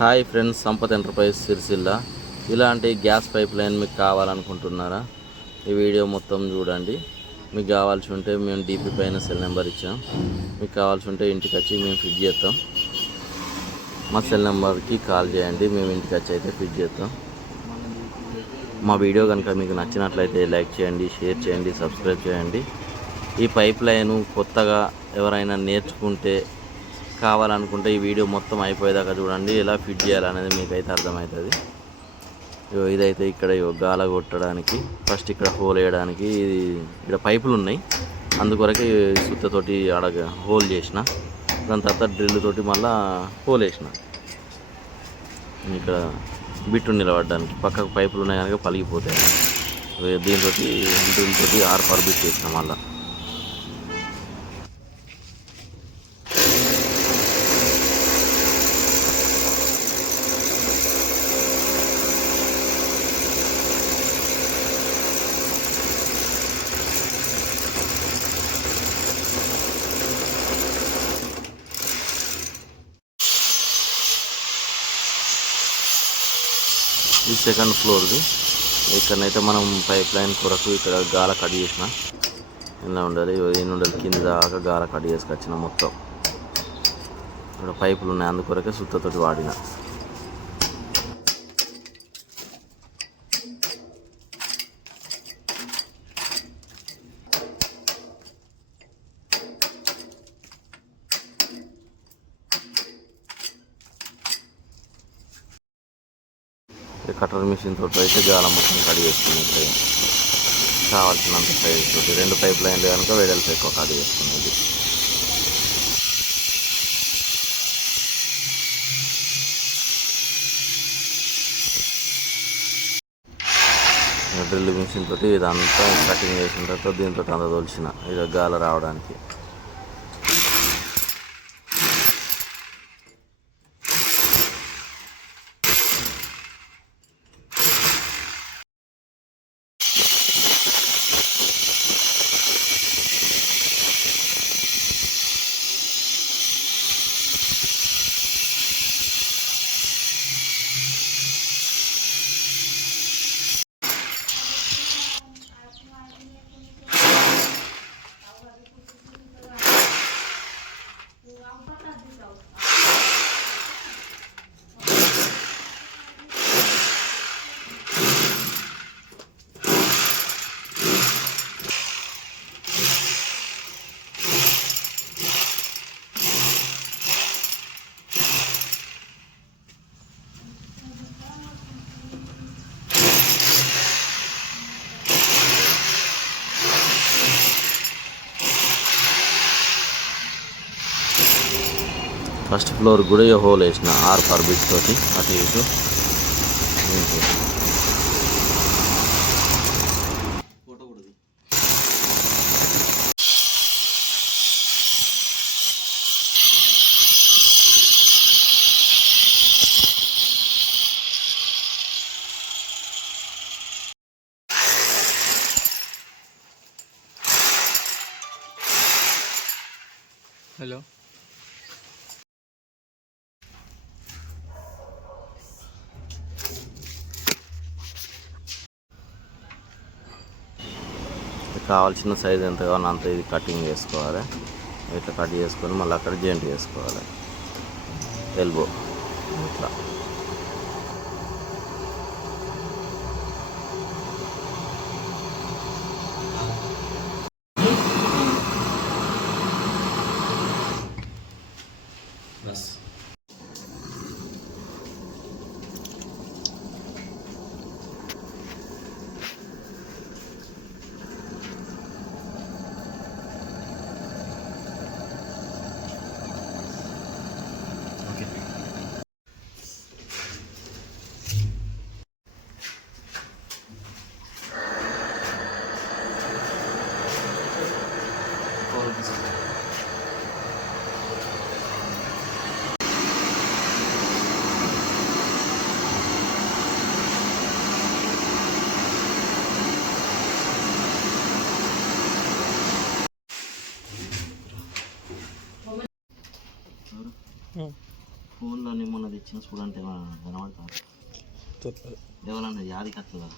Hi friends, Sampath ఎంటర్ప్రైజ్ సిరిసిల్ల. ఇలాంటి gas pipe line మీకు కావాలనుకుంటున్నారా? ఈ వీడియో మొత్తం చూడండి. మీకు కావాల్సి ఉంటే మేము డీపీ పైన సెల్ నెంబర్ ఇచ్చాం. మీకు కావాల్సి ఉంటే ఇంటికి వచ్చి మేము ఫిట్ చేస్తాం. మా సెల్ నెంబర్కి కాల్ చేయండి, మేము ఇంటికి వచ్చి అయితే ఫిట్ చేస్తాం. మా వీడియో కనుక మీకు నచ్చినట్లయితే లైక్ చేయండి, షేర్ చేయండి, సబ్స్క్రైబ్ చేయండి. ఈ పైప్ లైను కొత్తగా ఎవరైనా నేర్చుకుంటే కావాలనుకుంటే ఈ వీడియో మొత్తం అయిపోయేదాకా చూడండి. ఎలా ఫిట్ చేయాలనేది మీకైతే అర్థమవుతుంది. ఇదైతే ఇక్కడ గాల కొట్టడానికి ఫస్ట్ ఇక్కడ హోల్ వేయడానికి ఇక్కడ పైపులు ఉన్నాయి. అందుకొరకే సుత్తతోటి ఆడ హోల్ చేసిన, దాని తర్వాత డ్రిల్ తోటి మళ్ళీ హోల్ వేసిన. ఇక్కడ బిట్టు నిలబడడానికి పక్కకు పైపులు ఉన్నాయి కనుక పలిగిపోతాయి. దీంతో డ్రిల్ తోటి 6 బిట్ వేసిన. మళ్ళీ ఈ సెకండ్ ఫ్లోర్ది. ఇక్కడనైతే మనం పైప్ లైన్ కొరకు ఇక్కడ గాల కట్ చేసిన. ఇలా ఉండాలి, ఈ నుండి కింద దాకా గాల కట్ చేసుకొచ్చిన. మొత్తం ఇక్కడ పైపులు ఉన్నాయి, అందుకొరకే సుత్తతోటి వాడిన. కటర్ మిషన్ తోటి అయితే గాల మొత్తం కట్ చేసుకున్నట్టు కావాల్సినంత సైజ్ తోటి 2 పైప్ లైన్లు కనుక వెడల్పు ఎక్కువ కట్ చేసుకునేది. డ్రిల్ మిషన్ తోటి ఇదంతా కటింగ్ చేసిన తర్వాత దీంతో అంత తోల్చిన ఇక గాల రావడానికి. ఫస్ట్ ఫ్లోర్ కూడా హోల్ వేసిన 6 బిట్ తోటి అటు ఇటు. హలో, కావాల్సిన సైజ్ ఎంత కావాలో అంత ఇది కటింగ్ చేసుకోవాలి. ఇట్లా కట్ చేసుకొని మళ్ళీ అక్కడ జాయింట్ చేసుకోవాలి. ఎల్బో ఇట్లా తెచ్చిన చూడంటే ఏమైనా కనబడతారు ఎవరన్నా యాది కత్తదా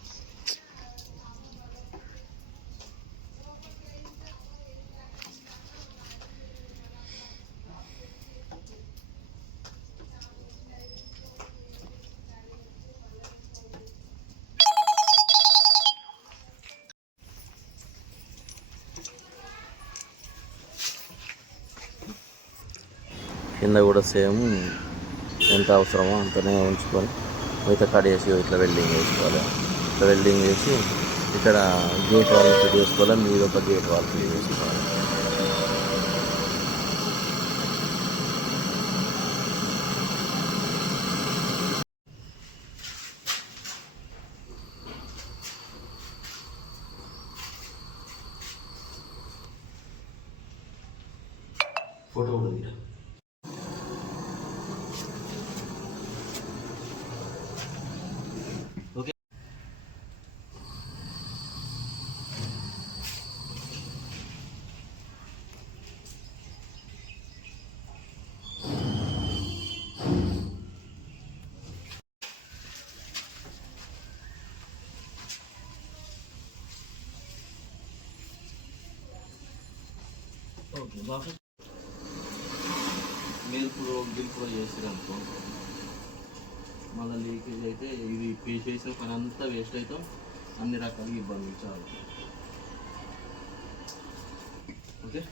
కింద కూడా సేమ్ ఎంత అవసరమో అంతనే ఉంచుకొని మిగతా కట్ చేసి ఇట్లా వెల్డింగ్ వేసుకోవాలి. ఇట్లా వెల్డింగ్ చేసి ఇక్కడ గేట్ వాల్ ఫిట్ చేసుకోవాలి. మీద ఒక గేట్ వాల్ ఫిట్ చేసుకోవాలి. ఫోటో కూడా తీరా. ఓకే ఓకే బాగా మేల్పులో గిల్పులో చేస్తారు అనుకో మళ్ళీ లీకేజ్ అయితే ఇది పే చేసిన పని అంతా వేస్ట్ అవుతాం. అన్ని రకాలుగా ఇబ్బందులు చాలా. ఓకే